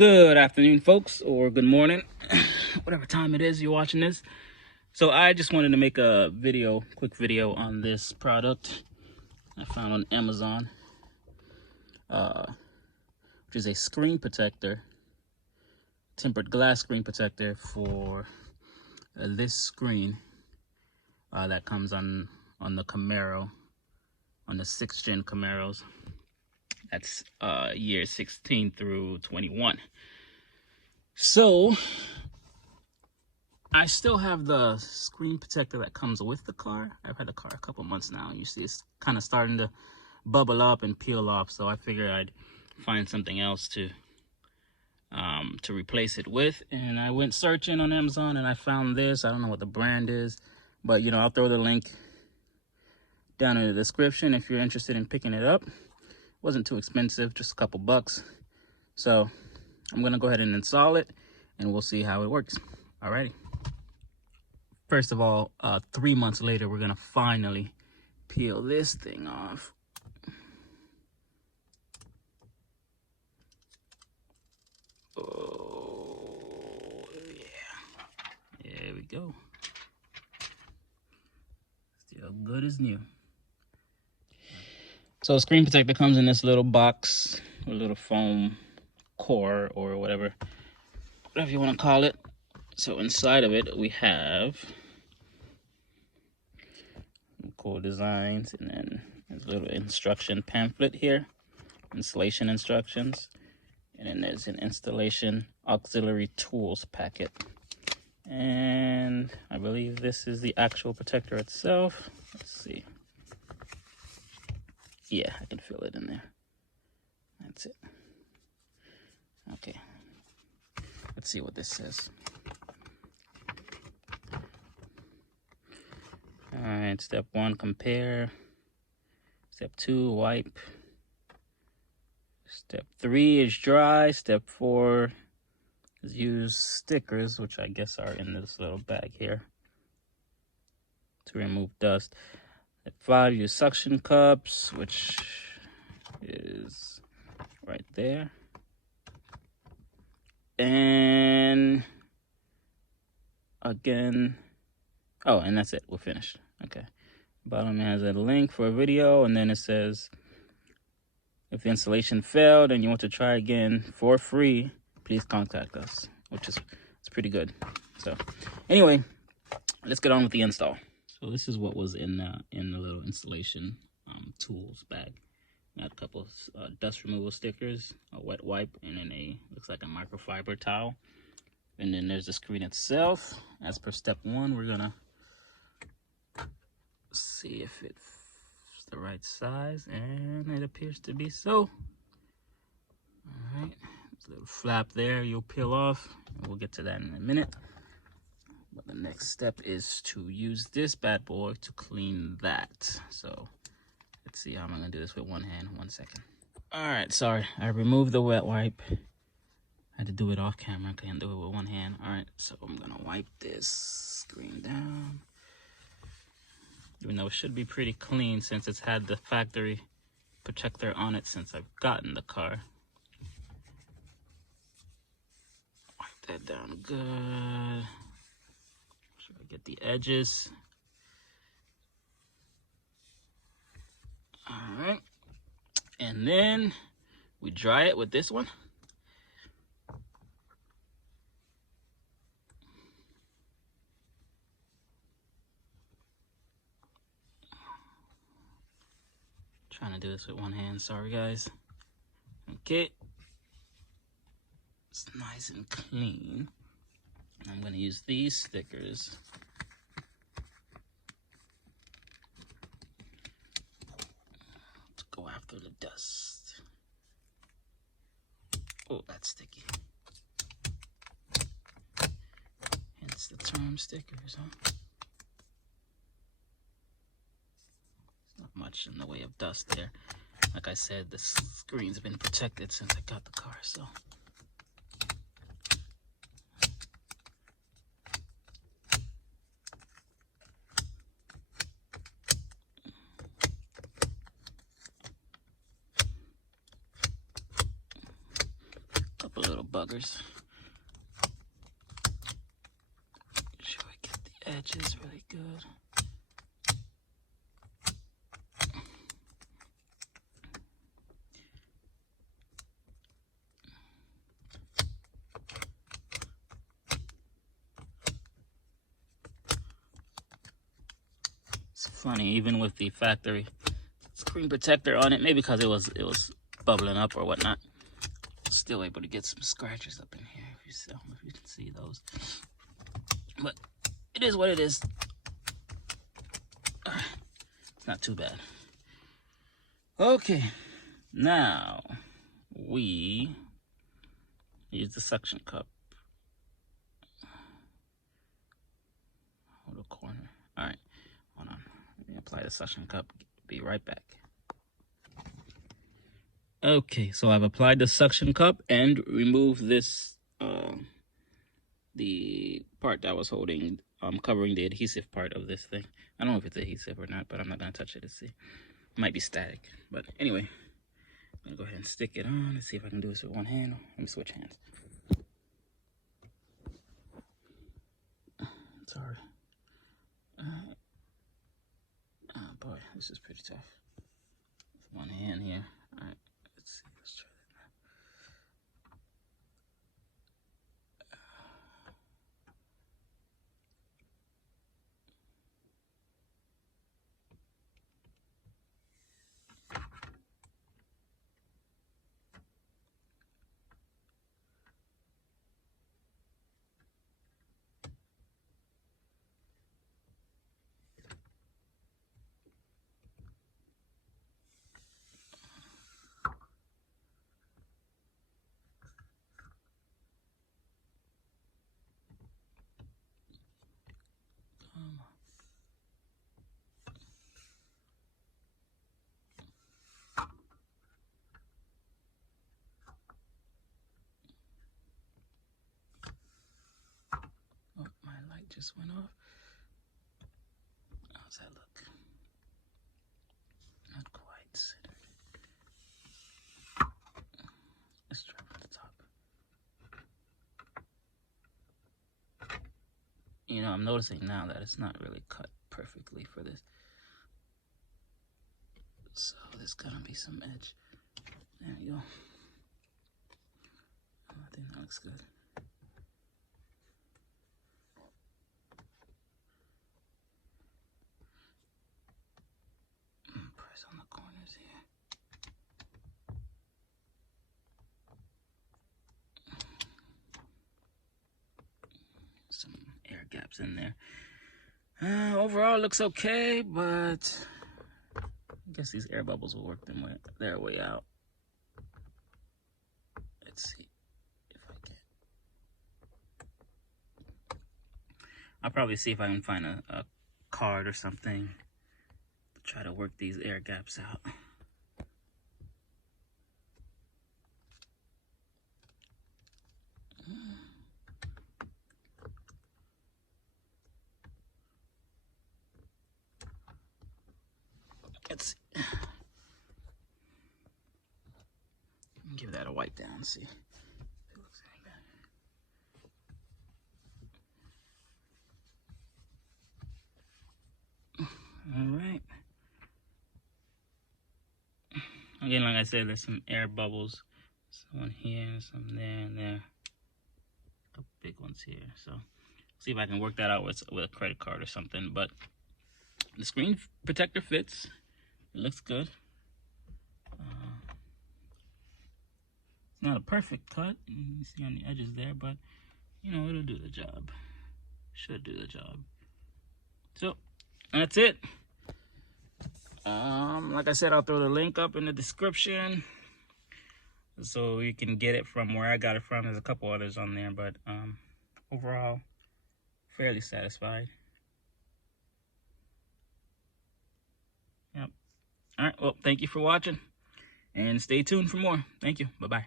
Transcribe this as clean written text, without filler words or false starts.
Good afternoon, folks, or good morning, whatever time it is you're watching this. So I just wanted to make a quick video on this product I found on Amazon, which is a screen protector, tempered glass screen protector for this screen that comes on the Camaro, on the 6th gen Camaros. That's year 16 through 21. So I still have the screen protector that comes with the car. I've had the car a couple months now. You see it's kind of starting to bubble up and peel off. So I figured I'd find something else to replace it with. And I went searching on Amazon and I found this. I don't know what the brand is, but I'll throw the link down in the description if you're interested in picking it up. It wasn't too expensive, just a couple bucks. So I'm gonna go ahead and install it and we'll see how it works. Alrighty. First of all, 3 months later, we're gonna finally peel this thing off. Oh, yeah. There we go. Still good as new. So a screen protector comes in this little box, a little foam core or whatever you want to call it. So inside of it, we have cool designs, and then there's a little instruction pamphlet here, installation instructions, and then there's an installation auxiliary tools packet. And I believe this is the actual protector itself. Let's see. Yeah, I can feel it in there. That's it. Okay. Let's see what this says. All right, step 1, compare. Step 2, wipe. Step 3 is dry. Step 4 is use stickers, which I guess are in this little bag here, to remove dust. Step 5, use suction cups, which is right there. And again, oh, and that's it. We're finished. Okay. Bottom has a link for a video, and then it says, if the installation failed and you want to try again for free, please contact us, which is it's pretty good. So anyway, let's get on with the install. So this is what was in the little installation tools bag. Got a couple of dust removal stickers, a wet wipe, and then looks like a microfiber towel. And then there's the screen itself. As per step 1, we're gonna see if it's the right size, and it appears to be so. All right, there's a little flap there you'll peel off, and we'll get to that in a minute. But the next step is to use this bad boy to clean that. So let's see how I'm gonna do this with one hand. 1 second. All right, sorry, I removed the wet wipe. I had to do it off camera, I can't do it with one hand. All right, so I'm gonna wipe this screen down. Even though it should be pretty clean since it's had the factory protector on it since I've gotten the car. Wipe that down good. Should I get the edges? All right, and then we dry it with this one. Trying to do this with one hand, sorry guys. Okay, it's nice and clean. I'm gonna use these stickers to go after the dust. Oh, that's sticky. Hence the term stickers, huh? Not much in the way of dust there. Like I said, the screen's been protected since I got the car, so. Couple little buggers. Make sure I get the edges really good. It's funny, even with the factory screen protector on it, maybe because it was bubbling up or whatnot, still able to get some scratches up in here if you can see those. But it is what it is. It's not too bad. Okay, now we use the suction cup. Hold the corner. All right, hold on. Let me apply the suction cup. Be right back. Okay, so I've applied the suction cup and removed this, the part that was holding, covering the adhesive part of this thing. I don't know if it's adhesive or not, but I'm not gonna touch it to see. It might be static, but anyway, I'm gonna go ahead and stick it on. Let's see if I can do this with one hand. Let me switch hands. Sorry. Oh boy, this is pretty tough. With one hand here. All right, let's see. Let's try that now. Oh, my light just went off. How's that look? Not quite centered. Let's try from the top. You know, I'm noticing now that it's not really cut perfectly for this. So there's gonna be some edge. There we go. Oh, I think that looks good. Press on the corners here. Some air gaps in there. Overall, it looks okay, but I guess these air bubbles will work their way out. Let's see if I can. I'll probably see if I can find a card or something to try to work these air gaps out. Let's see. Give that a wipe down, see if it looks any better. All right. Again, like I said, there's some air bubbles. Some here, some there, and there. A couple big ones here. So, see if I can work that out with a credit card or something. But the screen protector fits. It looks good. It's not a perfect cut. You see on the edges there, but you know, it'll do the job. Should do the job. So, that's it. Like I said, I'll throw the link up in the description so you can get it from where I got it from. There's a couple others on there, but overall, fairly satisfied. Yep. All right. Well, thank you for watching, and stay tuned for more. Thank you. Bye-bye.